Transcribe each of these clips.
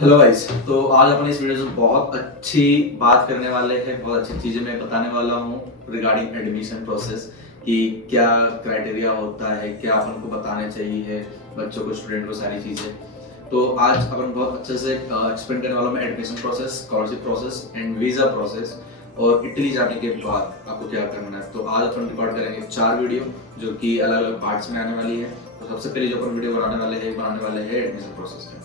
Hello guys. तो आज अपन इस वीडियो में बहुत अच्छी बात करने वाले हैं, बहुत अच्छी चीज़ें मैं बताने वाला हूँ रिगार्डिंग एडमिशन प्रोसेस कि क्या क्राइटेरिया होता है, क्या अपन को बताने चाहिए बच्चों को, स्टूडेंट को, सारी चीज़ें। तो आज अपन बहुत अच्छे से एक्सप्लेन करने वाला हूँ मैं admission process, scholarship process and visa process और इटली जाने के बाद आपको क्या करना है। तो आज अपन रिकॉर्ड करेंगे 4 वीडियो जो कि अलग अलग पार्ट्स में आने वाली है। तो सबसे पहले जो अपन वीडियो बनाने वाले हैं एडमिशन प्रोसेस में।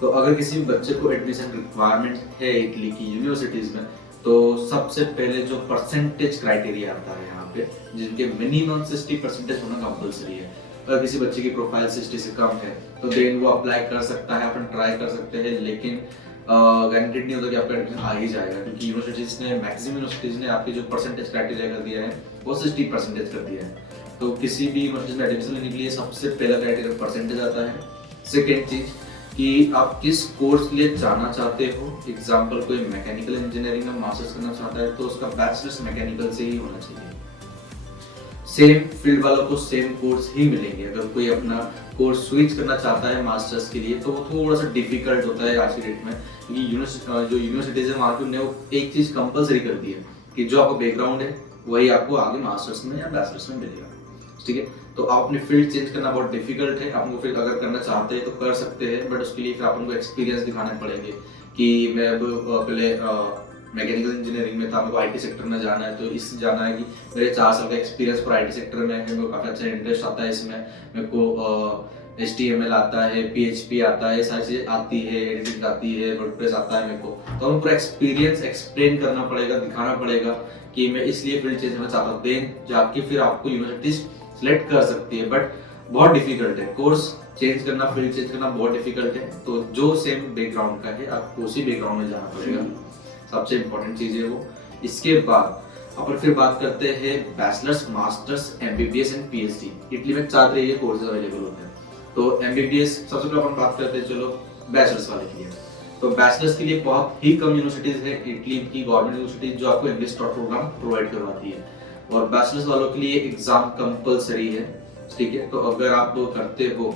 तो अगर किसी भी बच्चे को एडमिशन रिक्वायरमेंट है इटली की यूनिवर्सिटीज में, तो सबसे पहले जो परसेंटेज क्राइटेरिया आता है यहाँ पे, जिनके मिनिमम 60% होना कंपलसरी है। अगर किसी बच्चे की प्रोफाइल 60 से कम है तो देन वो अप्लाई कर सकता है, अपन ट्राई कर सकते हैं, लेकिन गारंटेड नहीं होता कि आपका एडमिशन आ ही जाएगा, क्योंकि यूनिवर्सिटीज ने, मैक्सिमम यूनिवर्सिटीज ने आपकी जो परसेंटेज क्राइटेरिया कर दिया है वो 60% कर दिया है। तो किसी भी यूनिवर्सिटी में एडमिशन लेने के लिए सबसे पहला क्राइटेरिया परसेंटेज आता है। सेकेंड चीज कि आप किस कोर्स के लिए जाना चाहते हो। एग्जाम्पल, कोई मैकेनिकल इंजीनियरिंग में मास्टर्स करना चाहता है तो उसका बैचलर्स मैकेनिकल से ही होना चाहिए। सेम फील्ड वालों को सेम कोर्स ही मिलेंगे। अगर कोई अपना कोर्स स्विच करना चाहता है मास्टर्स के लिए तो वो थोड़ा सा डिफिकल्ट होता है आज की डेट में, क्योंकि जो यूनिवर्सिटीज है वहाँ पे उन्हें एक चीज कंपलसरी कर दी है कि जो आपका बैकग्राउंड है वही आपको आगे मास्टर्स में या बैचलर्स में मिलेगा। ठीक है, तो आप अपनी फील्ड चेंज करना बहुत डिफिकल्ट है। आपको फिर अगर करना चाहते हैं तो कर सकते हैं, बट उसके लिए फिर आपको एक्सपीरियंस दिखाने पड़ेंगे कि मैं अब पहले मैकेनिकल इंजीनियरिंग में था, मेरे को आईटी सेक्टर में जाना है, तो इस जाना है कि मेरे 4 साल का एक्सपीरियंस पर आईटी सेक्टर में है, मेरे को काफ़ी अच्छा इंटरेस्ट आता है इसमें, मेरे को HTML आता है, PHP आता है, सारी चीज़ें आती है, एडिटिंग आती है, वर्डप्रेस आता है मेरे को। तो हमको पूरा एक्सपीरियंस एक्सप्लेन करना पड़ेगा, दिखाना पड़ेगा कि मैं इसलिए फील्ड चेंज करना चाहता हूँ। देन जाके फिर आपको यूनिवर्सिटी सिलेक्ट कर सकती है, बट बहुत डिफिकल्ट है। कोर्स चेंज करना, फील्ड चेंज करना बहुत डिफिकल्ट है। तो जो सेम बैकग्राउंड का है आपको उसी बैकग्राउंड में जाना पड़ेगा, सबसे इंपॉर्टेंट चीज है वो। इसके बाद अपन फिर बात करते हैं bachelors, masters, MBBS and PhD। Italy में 4 तरह के कोर्सेज अवेलेबल होते हैं। तो MBBS सबसे पहले अपन बात करते हैं, चलो बैचलर्स वाले के लिए। तो बैचलर्स के लिए बहुत ही कम यूनिवर्सिटीज है इटली की, गवर्नमेंट यूनिवर्सिटीज, जो आपको इंग्लिश प्रोग्राम प्रोवाइड करवाती है। और बैचलर्स वालों के लिए एग्जाम कंपलसरी है। ठीक है, तो अगर आप करते हो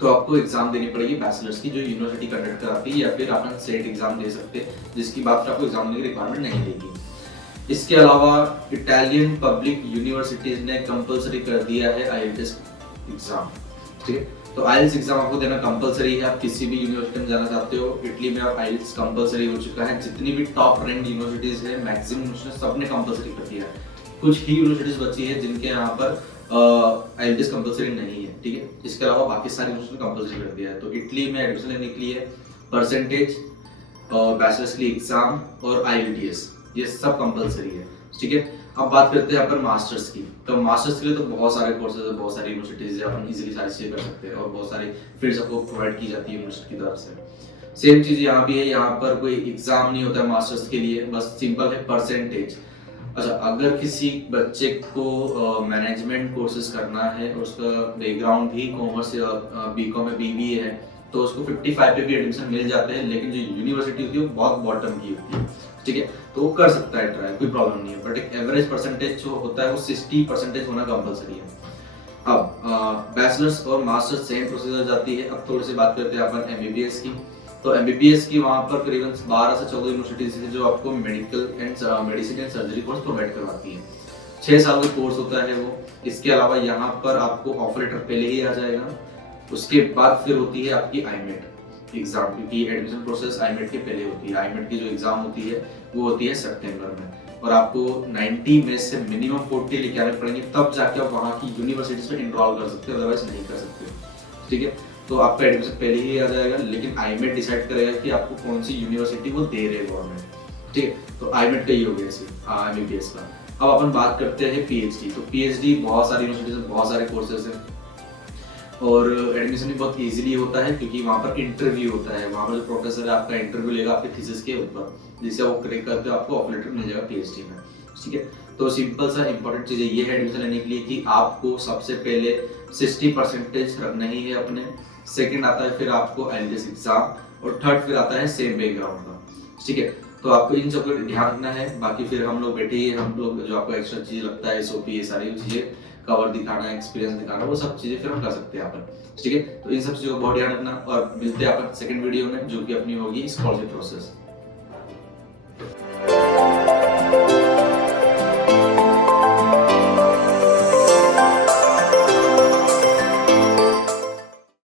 तो आपको एग्जाम देनी पड़ेगी बैचलर्स की, जो यूनिवर्सिटी कंडक्ट कराती है, या फिर आप सेट एग्जाम दे सकते हैं, जिसकी बात आपको एग्जाम देने की रिक्वायरमेंट नहीं देगी। इसके अलावा इटालियन पब्लिक यूनिवर्सिटीज ने कंपलसरी कर दिया है IELTS एग्जाम। ठीक है, तो IELTS एग्जाम आपको देना कंपलसरी है। आप किसी भी यूनिवर्सिटी में जाना चाहते हो, इटली में आप IELTS कंपलसरी हो चुका है। जितनी भी टॉप रैंक यूनिवर्सिटीज है मैक्सिमम सबने कंपलसरी कर दिया है। कुछ ही यूनिवर्सिटीज बची है जिनके यहाँ पर IELTS कंपलसरी नहीं है। ठीक है, इसके अलावा बाकी सारी यूनिवर्सिटी कंपलसरी कर दिया है। तो इटली में एडमिशन लेने के लिए परसेंटेज, बैचलर्स के लिए एग्जाम और IELTS, ये सब कंपलसरी है। ठीक है, अब बात करते हैं अपन मास्टर्स की। तो मास्टर्स के लिए तो बहुत सारे कोर्सेज है, बहुत सारी यूनिवर्सिटीज है, अपन इजीली सारी चीजें कर सकते हैं और बहुत सारी फील्ड्स आपको प्रोवाइड की जाती है यूनिवर्सिटी की तरफ से। सेम चीज यहाँ भी है, यहाँ पर कोई एग्जाम नहीं होता है मास्टर्स के लिए, बस सिंपल है परसेंटेज। अच्छा, अगर किसी बच्चे को मैनेजमेंट कोर्सेज करना है और उसका बैकग्राउंड भी कॉमर्स या BCom में BBA है, तो उसको 55 पे भी एडमिशन मिल जाते हैं, लेकिन जो यूनिवर्सिटी होती है वो बहुत बॉटम की होती है। ठीक है, तो वो कर सकता है ट्राई, कोई प्रॉब्लम नहीं है, बट एक एवरेज परसेंटेज जो होता है वो 60% होना कंपलसरी है। अब बैचलर्स और मास्टर्स सेम प्रोसीजर जाती है। अब थोड़ी सी बात करते हैं अपन MBBS की। तो MBBS की वहाँ पर करीबन 12 से 14 यूनिवर्सिटीज है जो आपको medical and medicine and surgery course provide करवाती है। 6 साल का कोर्स होता है वो। इसके अलावा यहाँ पर आपको ऑफर लेटर पहले ही आ जाएगा। उसके बाद फिर होती है आपकी IMET एग्जाम, क्योंकि एडमिशन प्रोसेस IMET के पहले होती है। IMET की जो एग्जाम होती है वो होती है सितंबर में, और आपको 90 में से मिनिमम 40 लेके आने पड़ेंगे, तब जाके आप वहाँ की यूनिवर्सिटीज में इनरोल कर सकते हो, अदरवाइज नहीं कर सकते। ठीक है, तो आपका एडमिशन पहले ही आ जाएगा, लेकिन IMET डिसाइड करेगा कि आपको कौन सी यूनिवर्सिटी वो दे रहे हैं गवर्नमेंट। ठीक है, तो IMET का ही हो गया MBBS का। अब अपन बात करते हैं PhD। तो PhD बहुत सारी यूनिवर्सिटीज में बहुत सारे कोर्सेज हैं और एडमिशन भी बहुत इजीली होता है, क्योंकि वहाँ पर इंटरव्यू होता है। वहाँ पर जो प्रोफेसर है आपका इंटरव्यू लेगा आपके थीसिस के ऊपर, जिससे वो क्रैक करके आपको ऑफर लेटर मिल जाएगा PhD में। ठीक है, तो सिंपल सा इंपॉर्टेंट चीज़ ये है एडमिशन लेने के लिए कि आपको सबसे पहले 60% रखना ही है अपने। सेकंड आता है फिर आपको IELTS एग्जाम, और थर्ड फिर आता है सेम बैकग्राउंड का। ठीक है, तो आपको इन सब पर ध्यान रखना है। बाकी फिर हम लोग बैठे ही, हम लोग जो आपको एक्स्ट्रा चीज़ लगता है SOP, ये सारी चीज़ें, कवर दिखाना, एक्सपीरियंस दिखाना, वो सब चीज़ें फिर हम कर सकते हैं यहाँ पर। ठीक है, तो इन सब चीज़ों का बहुत ध्यान रखना और मिलते हैं अपन सेकंड वीडियो में जो कि अपनी होगी स्कॉलरशिप प्रोसेस।